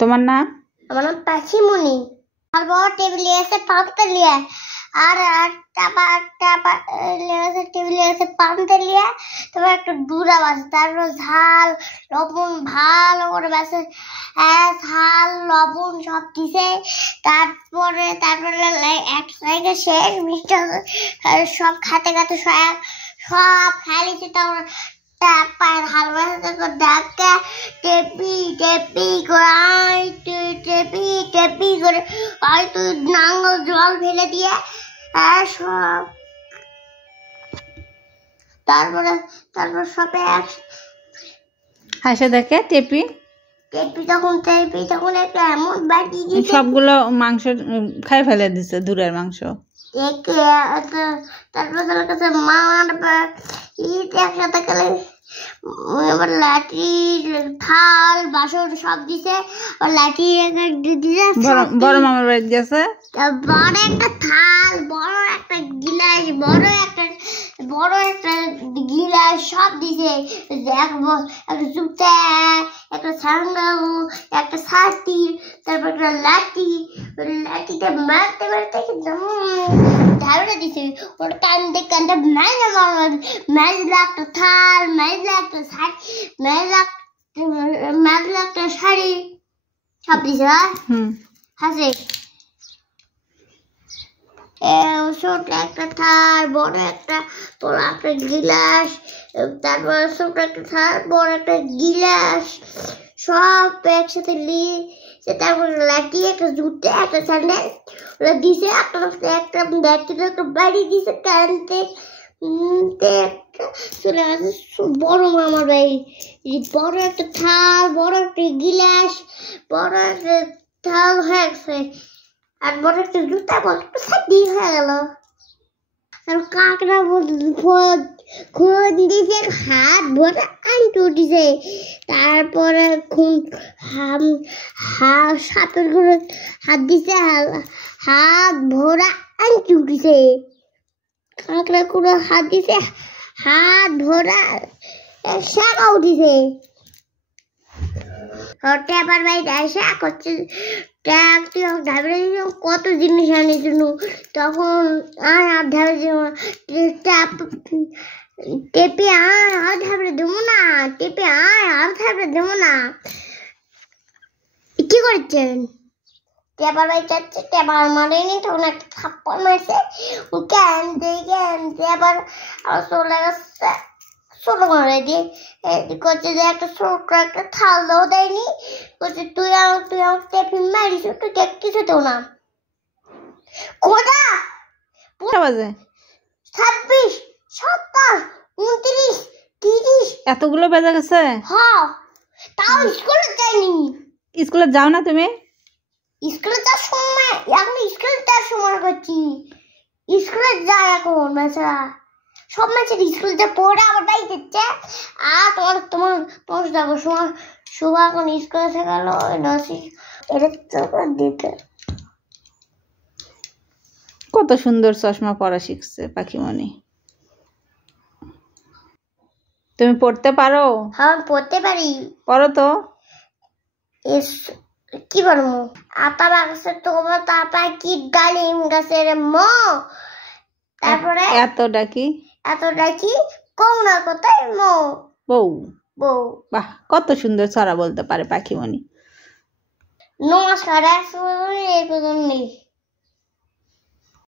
তোমার নাম? আমার নাম পাখিমণি। আর বড় টেবিলে এসে পান্তা লিয়ে আর টাপা টাপা টেবিলে এসে পান্তা লিয়ে তারপর একটু ডুরা বাজে, তারপর ঝাল লবণ ভালো করে বাসে, ঝাল লবণ সব দিছে। তারপরে এক সাইডে শেষ মিষ্টি সব খাতে খাতে সব খাইছে। তারপর টাপায় ভালোবাসা ডাকা টেপি টেপি করে টেপি টেপি করে তুই নাঙ্গল জল ফেলে দিয়ে সব তারপর সবে হাসে দেখে টেপি তখন একটা এমন বাটি দিয়েছে, সবগুলো মাংস খাই ফেলে দিছে, দূরের মাংস। তারপর তার কাছে মার একসাথে গেলে আবার লাঠি থাল বাসন সব দিছে, লাঠি দিছে। বড় মামার বাড়ি গেছে, বড় একটা থাল, বড় একটা গিলাস, বড় একটা গিলাস সব দিছে। একটা জুতা, একটা সাঙ্গাও, একটা ছাতি, তারপর একটা লাঠিটা মারতে মারতে ধারণা দিছে। ওটা কান্দে কান্দে মেজলা একটা থাল, মেজলা একটা শাড়ি সব দিছে। হাসে ছোট একটা থাল, বড় একটা গিলাস, তারপর ছোট একটা থাল, বড় একটা গিলাস সব একসাথে নিয়ে তারপর লাঠি, একটা জুতা, একটা স্যান্ডেল ওরা দিছে। একটা বাড়ি দিছে কানতে চলে আসে বড় মামার বাড়ি। বড় একটা থাল, বড় একটা গিলাস, বড় একটা থাল হয়ে গেছে, আর বড় একটা জুতা, বড় একটা ছাতি হয়ে গেল। আর কাকড়া খুন দিছে, হাত ভরে আংটি উঠিছে। তারপরে সাপের করে হাত দিছে, হাত ভরা আংটি উঠিছে। কাঁকড়া করে হাত দিছে, হাত ভরা শাখা উঠিছে। টেপার বাড়িতে এসে করছে কত জিনিস আনিস, তখন টেপে আর ধাবড়ে দেবো না, টেপে আর ধাবড়ে দেবো না। কি করছেন? টেপার বাড়ি যাচ্ছে, টেপার মারেনি, তখন একটা থাপ্পড় মারছে, আনতে আবার চলে গেছে। ছোট মারে দিয়ে করছে যে একটা ছোট একটা থাল দাও দেয়নি, করছে তুই আমার টেপি মারিস, তুই কিছু দেও না। কোথা বাজে 26, 27, 29, 30 এতগুলো বেজে গেছে। হ্যাঁ, তাও স্কুলে যাইনি। স্কুলে যাও না তুমি? স্কুলে যাওয়ার সময়, এখন স্কুলে যাওয়ার সময় করছি, স্কুলে যায় এখন মেসা সব ম্যাচের স্কুল যা পড়ে আবার বাড়ি দিচ্ছে। আর তোমার যাবো শোভা এখন স্কুলে এসে গেল দিতে। কত সুন্দর চশমা পরা শিখছে পাখিমণি। তুমি পড়তে পারো? হ্যাঁ, পড়তে পারি। পড়ো তো। কি পারবো? আতা গাছের তোমার, তারপর কি ডালিম গাছের তারপরে এত ডাকি কোনা কোথায় বউ। বউ। বাহ, কত সুন্দর ছড়া বলতে পারে পাখিমণি। নমস্কার, এই পর্যন্ত নেই।